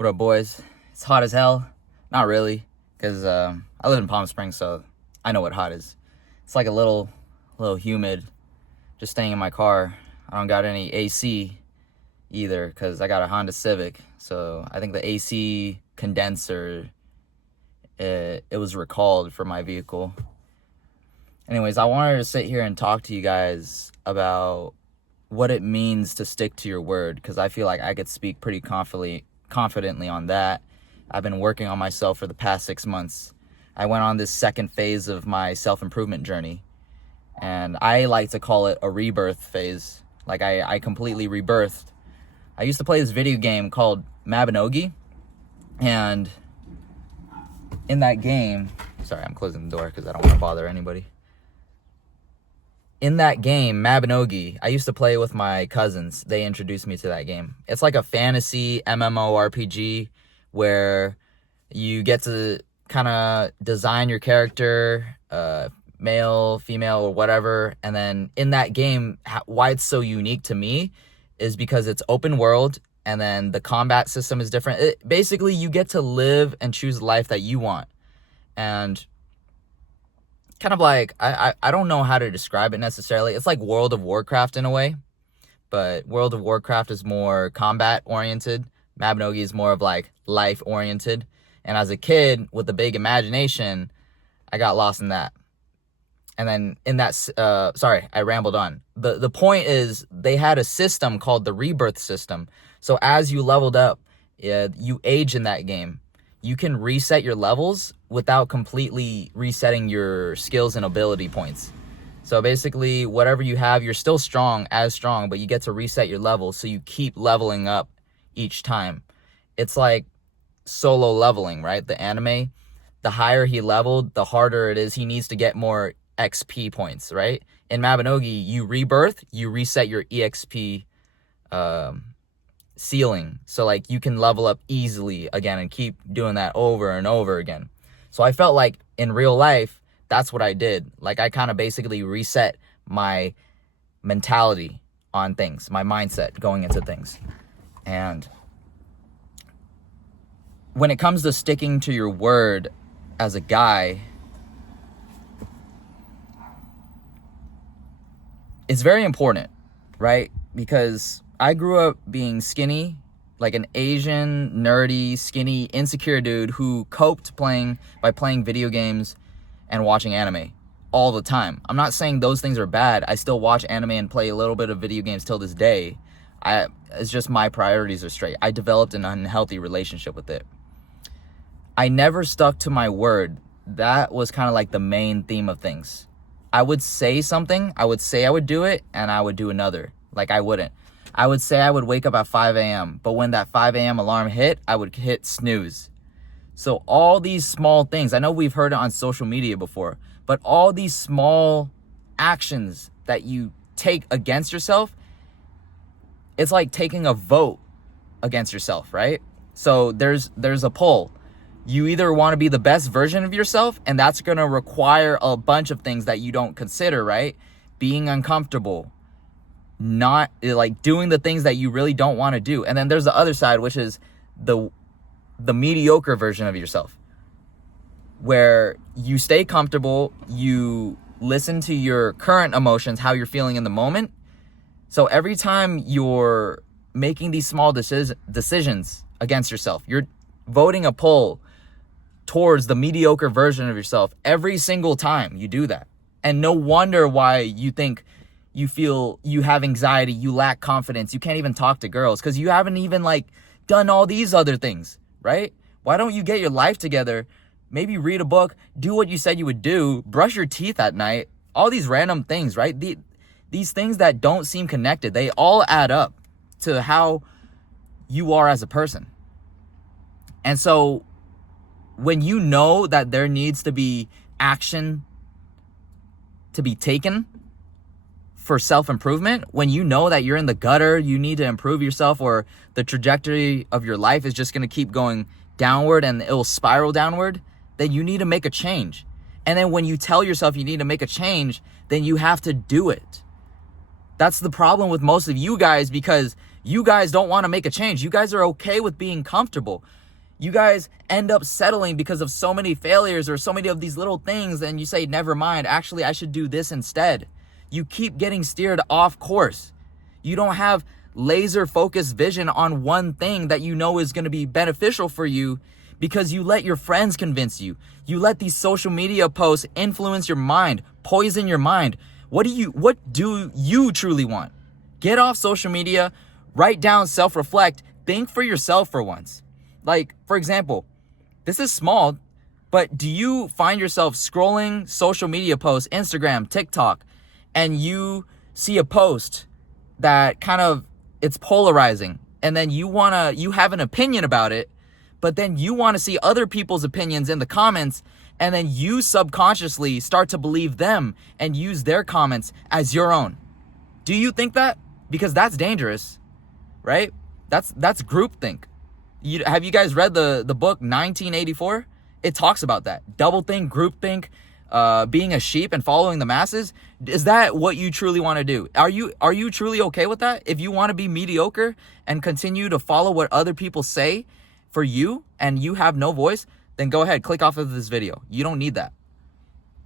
What up, boys? It's hot as hell. Not really, because I live in Palm Springs, so I know what hot is. It's like a little humid, just staying in my car. I don't got any AC either, because I got a Honda Civic, so I think the AC condenser, it was recalled for my vehicle. Anyways, I wanted to sit here and talk to you guys about what it means to stick to your word, because I feel like I could speak pretty confidently on that. I've been working on myself for the past 6 months. I went on this second phase of my self-improvement journey, and I like to call it a rebirth phase. Like I completely rebirthed. I used to play this video game called Mabinogi, and in that game, sorry, I'm closing the door because I don't want to bother anybody. In that game, Mabinogi, I used to play with my cousins. They introduced me to that game. It's like a fantasy MMORPG where you get to kind of design your character, male, female, or whatever. And then in that game, why it's so unique to me is because it's open world, and then the combat system is different. Basically, you get to live and choose the life that you want. And kind of like, I don't know how to describe it necessarily. It's like World of Warcraft in a way, but World of Warcraft is more combat oriented. Mabinogi is more of like life oriented. And as a kid with a big imagination, I got lost in that. And then in that, sorry, I rambled on. The point is they had a system called the rebirth system. So as you leveled up, you age in that game. You can reset your levels without completely resetting your skills and ability points. So basically, whatever you have, you're still strong, but you get to reset your levels, so you keep leveling up each time. It's like solo leveling, right? The anime, the higher he leveled, the harder it is. He needs to get more XP points, right? In Mabinogi, you rebirth, you reset your EXP ceiling, so like you can level up easily again and keep doing that over and over again. So I felt like in real life, that's what I did. Like I kind of basically reset my mentality on things, my mindset going into things. And when it comes to sticking to your word as a guy, it's very important, right? Because I grew up being skinny, like an Asian, nerdy, skinny, insecure dude who coped by playing video games and watching anime all the time. I'm not saying those things are bad. I still watch anime and play a little bit of video games till this day. It's just my priorities are straight. I developed an unhealthy relationship with it. I never stuck to my word. That was kind of like the main theme of things. I would say something, I would say I would do it, and I would do another. Like I wouldn't. I would say I would wake up at 5 a.m., but when that 5 a.m. alarm hit, I would hit snooze. So all these small things, I know we've heard it on social media before, but all these small actions that you take against yourself, it's like taking a vote against yourself, right? So there's a poll. You either want to be the best version of yourself, and that's going to require a bunch of things that you don't consider, right? Being uncomfortable, not like doing the things that you really don't want to do. And then there's the other side, which is the mediocre version of yourself, where you stay comfortable, you listen to your current emotions, how you're feeling in the moment. So every time you're making these small decisions against yourself, you're voting a poll towards the mediocre version of yourself every single time you do that. And no wonder why you think you feel you have anxiety, you lack confidence, you can't even talk to girls, because you haven't even like done all these other things, right? Why don't you get your life together? Maybe read a book, do what you said you would do, brush your teeth at night, all these random things, right? These things that don't seem connected, they all add up to how you are as a person. And so when you know that there needs to be action to be taken for self-improvement, when you know that you're in the gutter, you need to improve yourself, or the trajectory of your life is just going to keep going downward and it will spiral downward, then you need to make a change. And then when you tell yourself you need to make a change, then you have to do it. That's the problem with most of you guys, because You guys don't want to make a change. You guys are okay with being comfortable. You guys end up settling because of so many failures or so many of these little things, and you say, never mind, actually, I should do this instead. You keep getting steered off course. You don't have laser focused vision on one thing that you know is going to be beneficial for you because you let your friends convince you. You let these social media posts influence your mind, poison your mind. What do you truly want? Get off social media, write down, self-reflect, think for yourself for once. Like, for example, this is small, but do you find yourself scrolling social media posts, Instagram, TikTok, and you see a post that kind of, it's polarizing, and then you have an opinion about it, but then you want to see other people's opinions in the comments, and then you subconsciously start to believe them and use their comments as your own? Do you think that? Because that's dangerous, right? That's groupthink. Have you guys read the book 1984? It talks about that. Doublethink, groupthink, being a sheep and following the masses. Is that what you truly want to do? Are you truly okay with that? If you want to be mediocre and continue to follow what other people say for you and you have no voice, then go ahead, click off of this video. You don't need that.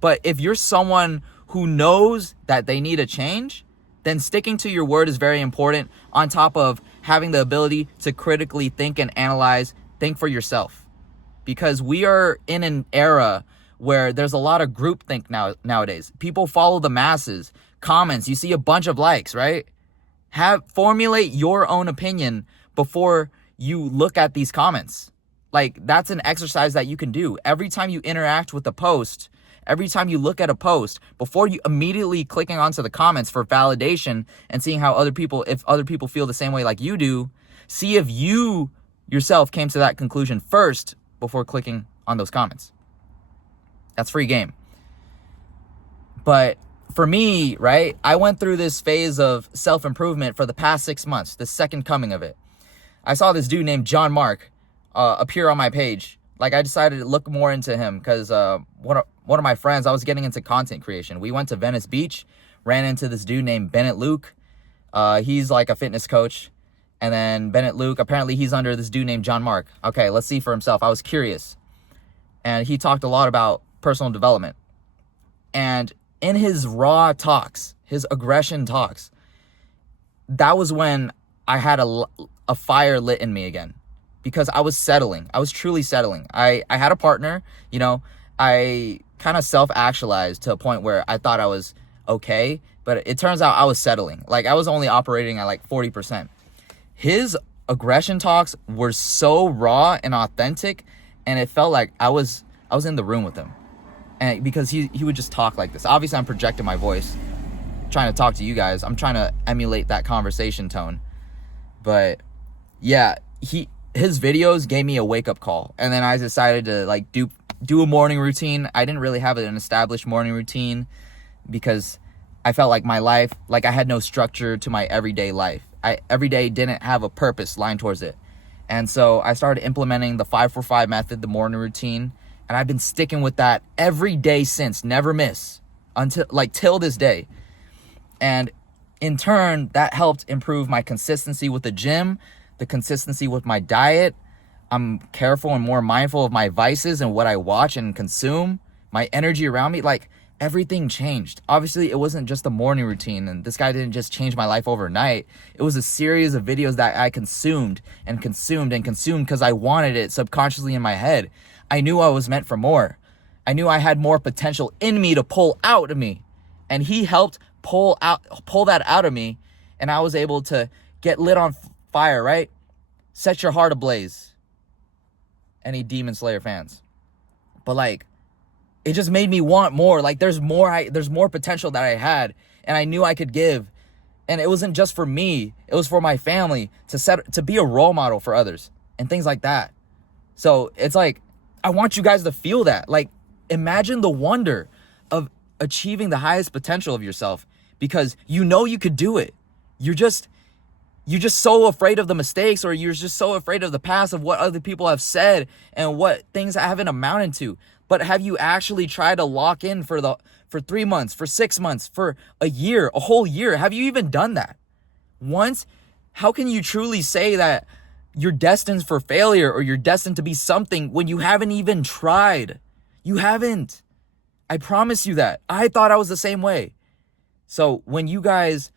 But if you're someone who knows that they need a change, then sticking to your word is very important, on top of having the ability to critically think and analyze, think for yourself. Because we are in an era where there's a lot of groupthink nowadays. People follow the masses, comments, you see a bunch of likes, right? Formulate your own opinion before you look at these comments. Like, that's an exercise that you can do. Every time you interact with a post, every time you look at a post, before you immediately clicking onto the comments for validation and seeing how if other people feel the same way like you do, see if you yourself came to that conclusion first before clicking on those comments. That's free game. But for me, right, I went through this phase of self-improvement for the past 6 months, the second coming of it. I saw this dude named John Mark appear on my page. Like, I decided to look more into him because one of my friends, I was getting into content creation. We went to Venice Beach, ran into this dude named Bennett Luke. He's like a fitness coach. And then Bennett Luke, apparently he's under this dude named John Mark. Okay, let's see for himself. I was curious. And he talked a lot about personal development. And in his raw talks, his aggression talks, that was when I had a fire lit in me again. Because I was settling. I was truly settling. I had a partner, you know, I kind of self-actualized to a point where I thought I was okay, but it turns out I was settling. Like, I was only operating at like 40%. His aggression talks were so raw and authentic, and it felt like I was in the room with him. And because he would just talk like this. Obviously, I'm projecting my voice, trying to talk to you guys. I'm trying to emulate that conversation tone. But yeah, his videos gave me a wake-up call, and then I decided to like do a morning routine. I didn't really have an established morning routine because I felt like my life, like I had no structure to my everyday life. Every day didn't have a purpose line towards it. And so I started implementing the 5-4-5 method, the morning routine, and I've been sticking with that every day since, never miss, till this day. And in turn, that helped improve my consistency with the gym, the consistency with my diet. I'm careful and more mindful of my vices and what I watch and consume, my energy around me. Like, everything changed. Obviously, it wasn't just the morning routine, and this guy didn't just change my life overnight. It was a series of videos that I consumed and consumed and consumed because I wanted it subconsciously in my head. I knew I was meant for more. I knew I had more potential in me to pull out of me, and he helped pull that out of me, and I was able to get lit on fire, right? Set your heart ablaze. Any Demon Slayer fans? But like, it just made me want more. Like, there's more potential that I had, and I knew I could give. And it wasn't just for me, it was for my family, to be a role model for others and things like that. So it's like, I want you guys to feel that. Like, imagine the wonder of achieving the highest potential of yourself, because you know you could do it. You're just so afraid of the mistakes, or you're just so afraid of the past, of what other people have said and what things haven't amounted to. But have you actually tried to lock in for 3 months, for 6 months, for a year, a whole year? Have you even done that? Once How can you truly say that you're destined for failure or you're destined to be something when you haven't even tried? You haven't. I promise you that. I thought I was the same way. So when you guys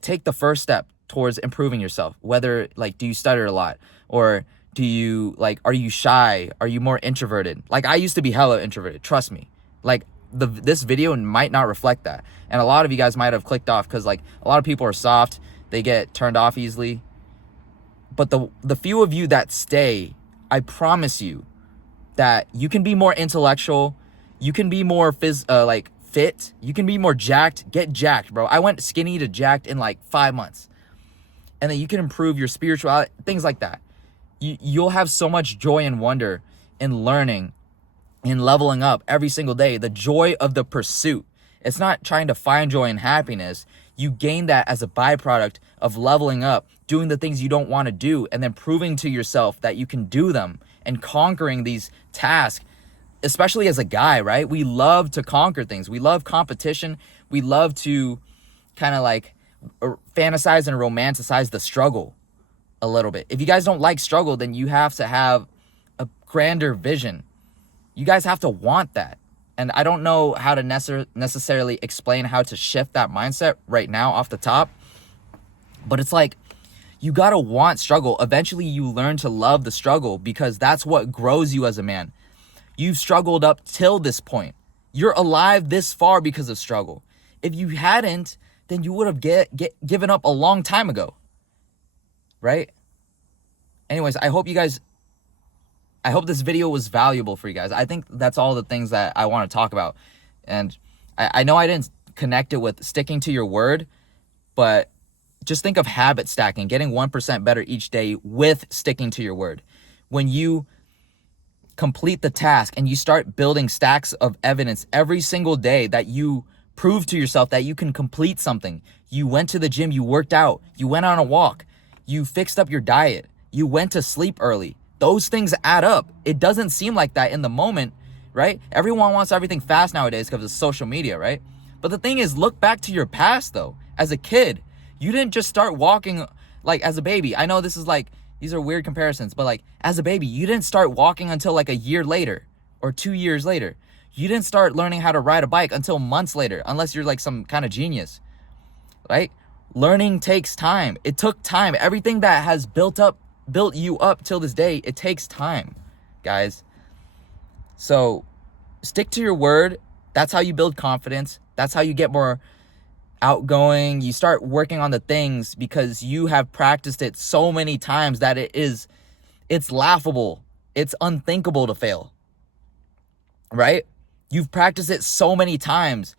take the first step towards improving yourself, whether like, do you stutter a lot, or do you like, are you shy? Are you more introverted? Like, I used to be hella introverted, trust me. Like, this video might not reflect that. And a lot of you guys might have clicked off because like a lot of people are soft, they get turned off easily. But the few of you that stay, I promise you that you can be more intellectual, you can be more fit, you can be more jacked. Get jacked, bro. I went skinny to jacked in like 5 months. And then you can improve your spirituality, things like that. You'll have so much joy and wonder in learning, in leveling up every single day. The joy of the pursuit. It's not trying to find joy and happiness. You gain that as a byproduct of leveling up, doing the things you don't want to do, and then proving to yourself that you can do them and conquering these tasks. Especially as a guy, right? We love to conquer things. We love competition. We love to kind of like fantasize and romanticize the struggle a little bit. If you guys don't like struggle, then you have to have a grander vision. You guys have to want that. And I don't know how to necessarily explain how to shift that mindset right now off the top. But it's like, you got to want struggle. Eventually you learn to love the struggle because that's what grows you as a man. You've struggled up till this point. You're alive this far because of struggle. If you hadn't, then you would have given up a long time ago. Right? Anyways, I hope this video was valuable for you guys. I think that's all the things that I want to talk about. And I know I didn't connect it with sticking to your word, but just think of habit stacking, getting 1% better each day with sticking to your word. When you complete the task and you start building stacks of evidence every single day that you prove to yourself that you can complete something. You went to the gym, you worked out, you went on a walk, you fixed up your diet, you went to sleep early. Those things add up. It doesn't seem like that in the moment, right? Everyone wants everything fast nowadays because of social media, right? But the thing is, look back to your past though. As a kid, you didn't just start walking like as a baby. I know this is like, these are weird comparisons, but like as a baby, you didn't start walking until like a year later or 2 years later. You didn't start learning how to ride a bike until months later, unless you're like some kind of genius, right? Learning takes time. It took time. Everything that has built you up till this day, it takes time, guys. So stick to your word. That's how you build confidence. That's how you get more outgoing. You start working on the things because you have practiced it so many times that it's laughable. It's unthinkable to fail, right? You've practiced it so many times.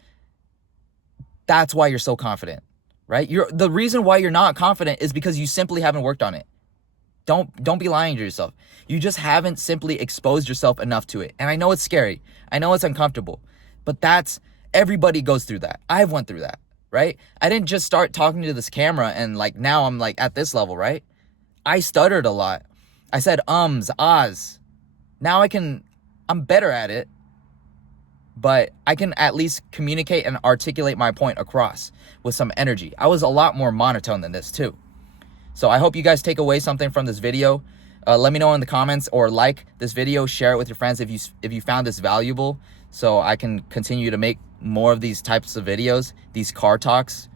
That's why you're so confident, right? The reason why you're not confident is because you simply haven't worked on it. Don't be lying to yourself. You just haven't simply exposed yourself enough to it. And I know it's scary. I know it's uncomfortable, but everybody goes through that. I've went through that, right? I didn't just start talking to this camera and like now I'm like at this level, right? I stuttered a lot. I said ahs. Now I'm better at it, but I can at least communicate and articulate my point across with some energy. I was a lot more monotone than this too. So I hope you guys take away something from this video. Let me know in the comments or like this video, share it with your friends if you found this valuable, so I can continue to make more of these types of videos, these car talks.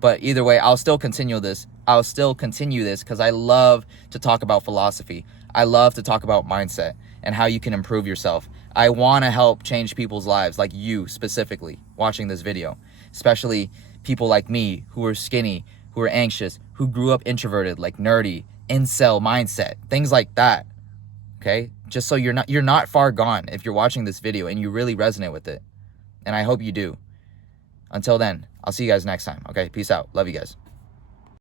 But either way, I'll still continue this. Because I love to talk about philosophy. I love to talk about mindset and how you can improve yourself. I want to help change people's lives, like you specifically watching this video, especially people like me who are skinny, who are anxious, who grew up introverted, like nerdy, incel mindset, things like that. Okay? Just so you're not far gone if you're watching this video and you really resonate with it. And I hope you do. Until then, I'll see you guys next time. Okay? Peace out. Love you guys.